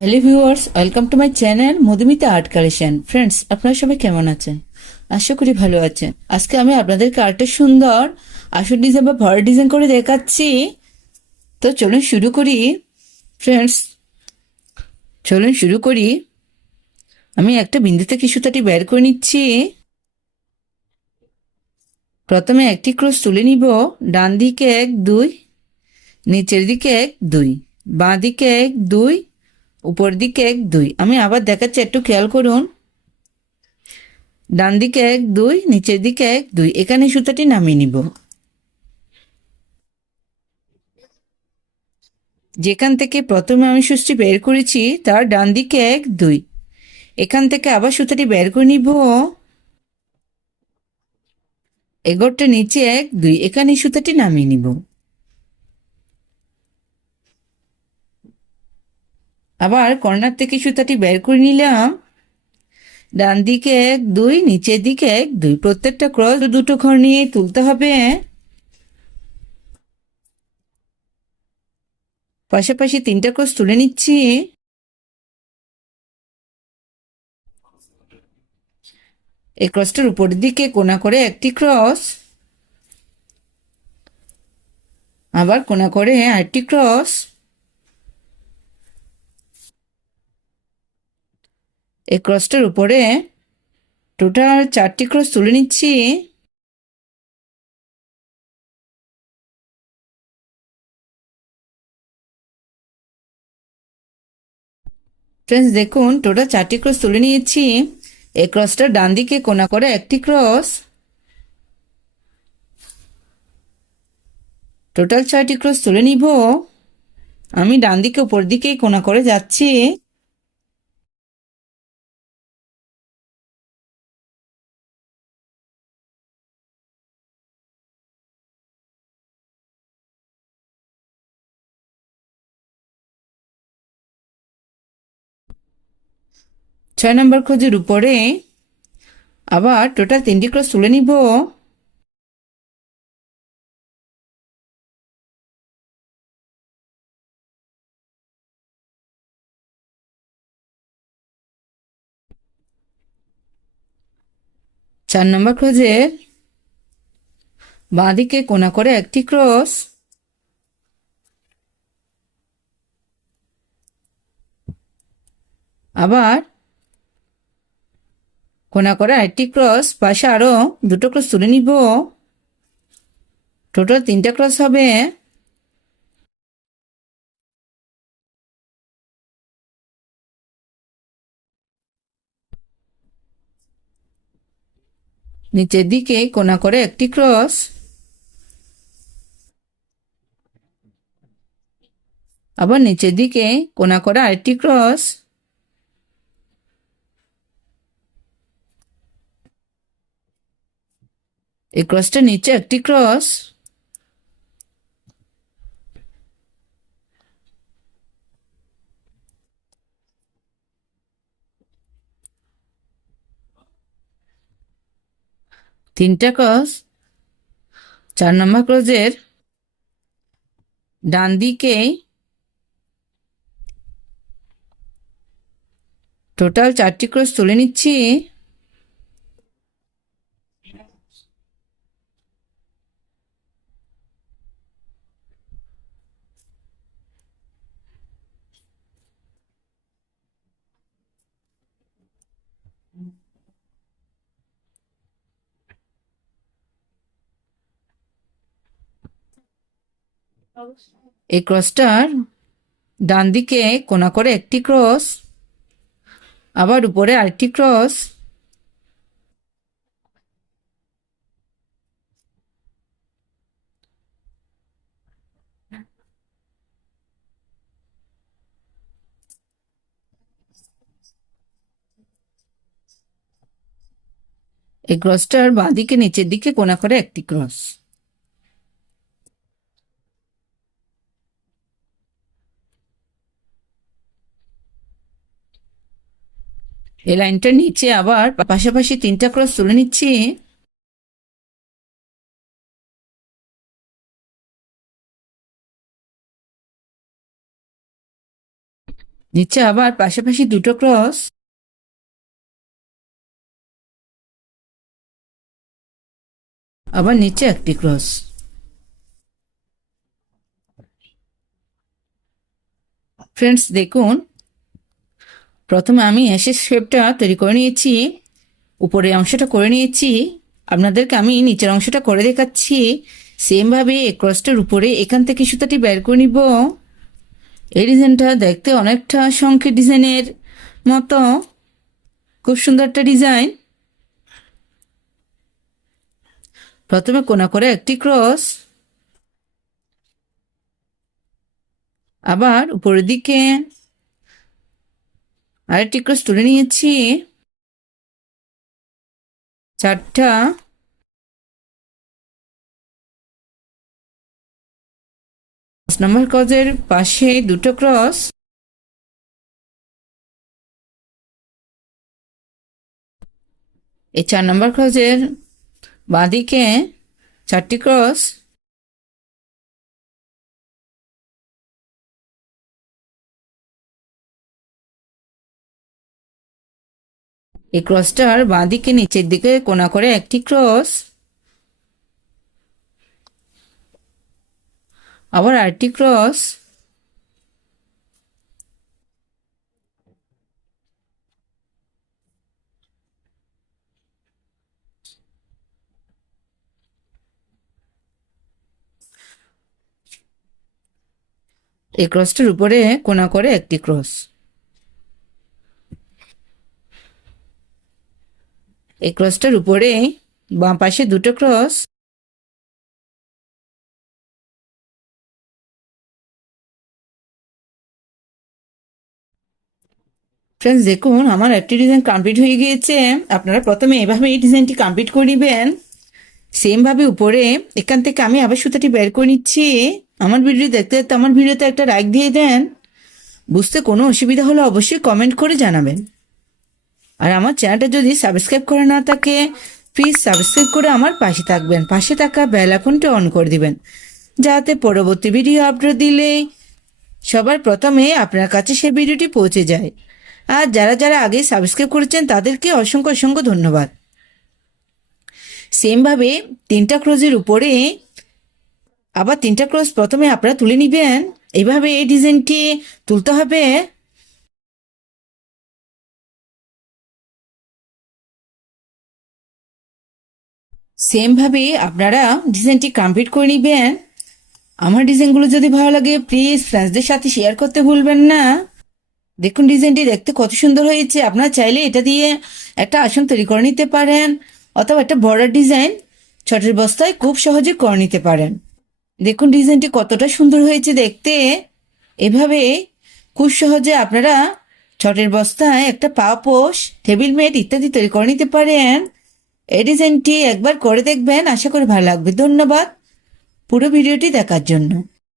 Hello viewers, welcome to my channel Madhumita art collection. Friends, আপনারা সবাই কেমন আছেন? আশা করি ভালো আছেন। আজকে আমি আপনাদেরকে আর্টে সুন্দর আসল ডিজাইন বা ভর ডিজাইন করে দেখাচ্ছি। তো চলুন শুরু করি। ফ্রেন্ডস, চলুন শুরু করি। আমি একটা বিন্দু থেকে সুতাটি বের করে নিচ্ছি। প্রথমে একটি ক্রস তুলে নিব। ডান দিকে 1 2, নিচের দিকে 1 2, বাঁ দিকে 1 2, উপর দিকে 1 2। আমি আবার দেখাচ্ছি, একটু খেয়াল করুন। ডান দিকে 1 2, নিচের দিকে 1 2, এখানে সুতাটি নামিয়ে নিব। যেখান থেকে প্রথমে আমি সুচটি বের করেছি তার ডান দিকে 1 2, এখান থেকে আবার সুতাটি বের করে নিব। এগোরটা নিচে 1 2, এখানে সুতাটি নামিয়ে নিব। আবার কর্নার থেকে সুতাটি বের করে নিলাম। ডান দিকে 1 2, নিচের দিকে 1 2, প্রত্যেকটা ক্রস দুটো ঘর নিয়ে তুলতে হবে। পাশাপাশি 3টা ক্রস তুলে নিচ্ছি। এই ক্রসটার উপরের দিকে কোণা করে একটি ক্রস, আবার কোণা করে আরেকটি ক্রস। এই ক্রসটার উপরে টোটাল 4টি ক্রস তুলে নিচ্ছি। ফ্রেন্ডস, দেখুন টোটাল 4টি ক্রস তুলে নিয়েছি। এই ক্রসটা ডান দিকে কোণা করে একটি ক্রস, টোটাল 6টি ক্রস তুলে নিব। আমি ডান দিকে উপর দিকেই কোণা করে যাচ্ছি। ছয় নম্বর খোঁজের উপরে আবার টোটাল 3টি ক্রস তুলে নিব। চার নম্বর খোঁজের বাঁ দিকে কোণা করে একটি ক্রস, আবার কোণা করে আরেকটি ক্রস, পাশে আরো দুটো ক্রস তুলে নিব। টোটাল 3টা ক্রস হবে। নিচের দিকে কোণা করে একটি ক্রস, আবার নিচের দিকে কোণা করে আরেকটি ক্রস। এই ক্রসটা নিচে একটি ক্রস, তিনটা ক্রস। 4 নম্বর ক্রসের ডান দিকে টোটাল 4টি ক্রস তুলে নিচ্ছি। এই ক্রসটার ডান দিকে কোণা করে একটি ক্রস, আবার উপরে আরেকটি ক্রস। এই ক্রসটার বাঁ দিকে নিচের দিকে কোণা করে একটি ক্রস। এই লাইনটার নিচে আবার পাশাপাশি 3টা ক্রস তুলে নিচ্ছি। নিচে আবার পাশাপাশি দুটো ক্রস, আবার নিচে একটি ক্রস। ফ্রেন্ডস দেখুন, প্রথমে আমি অ্যাশের শেপটা তৈরি করে নিয়েছি, উপরের অংশটা করে নিয়েছি, আপনাদেরকে আমি নিচের অংশটা করে দেখাচ্ছি। সেমভাবে এই ক্রসটার উপরে এখান থেকে সুতাটি বের করে নিব। এই ডিজাইনটা দেখতে অনেকটা শঙ্খের ডিজাইনের মতো, খুব সুন্দর একটা ডিজাইন। প্রথমে কোনা করে একটি ক্রস, আবার উপরের দিকে আরেকটি ক্রস তুলে নিয়েছি, চারটা। 10 নম্বর ক্রসের পাশে দুটো ক্রস, এই 4 নম্বর ক্রসের বাঁদিকে 4টি ক্রস, এই ক্রসটার বাঁদিকে নিচের দিকে কোনা করে একটি ক্রস, আবার আরেকটি ক্রস, এই ক্রসটার উপরে কোনা করে একটি ক্রস, এই ক্রসটার উপরে বাম পাশে দুটো ক্রস, ফ্রেন্ডস দেখুন আমার একটি ডিজাইন কমপ্লিট হয়ে গিয়েছে। আপনারা প্রথমে এভাবে এই ডিজাইনটি কমপ্লিট করে নেবেন। সেমভাবে উপরে এখান থেকে আমি আবার সুতাটি বের করে নিচ্ছি। আমার ভিডিও দেখতে দেখতে আমার ভিডিওতে একটা লাইক দিয়ে দেন। বুঝতে কোনো অসুবিধা হলে অবশ্যই কমেন্ট করে জানাবেন। আর আমার চ্যানেলটা যদি সাবস্ক্রাইব করে না থাকে, প্লিজ সাবস্ক্রাইব করে আমার পাশে থাকবেন। পাশে থাকা বেল আইকনটা অন করে দিবেন, যাতে পরবর্তী ভিডিও আপলোড দিলে সবার প্রথমে আপনার কাছে সেই ভিডিওটি পৌঁছে যায়। আর যারা যারা আগে সাবস্ক্রাইব করেছেন তাদেরকে অসংখ্য অসংখ্য ধন্যবাদ। সেমভাবে 3টা ক্রসের উপরে আবার 3টা ক্রস প্রথমে আপনারা তুলে নেবেন। এইভাবে এই ডিজাইনটি তুলতে হবে। সেমভাবে আপনারা ডিজাইনটি কমপ্লিট করে নেবেন। আমার ডিজাইনগুলো যদি ভালো লাগে প্লিজ ফ্রেন্ডসদের সাথে শেয়ার করতে ভুলবেন না। দেখুন ডিজাইনটি দেখতে কত সুন্দর হয়েছে। আপনারা চাইলে এটা দিয়ে একটা আসন তৈরি করে নিতে পারেন, অথবা একটা বর্ডার ডিজাইন ছটের বস্তায় খুব সহজে করে নিতে পারেন। দেখুন ডিজাইনটি কতটা সুন্দর হয়েছে দেখতে। এভাবে খুব সহজে আপনারা ছটের বস্তায় একটা পাপোশ, টেবিল ম্যাট ইত্যাদি তৈরি করে নিতে পারেন। এই ডিজাইনটি একবার করে দেখবেন, আশা করি ভালো লাগবে। ধন্যবাদ পুরো ভিডিওটি দেখার জন্য।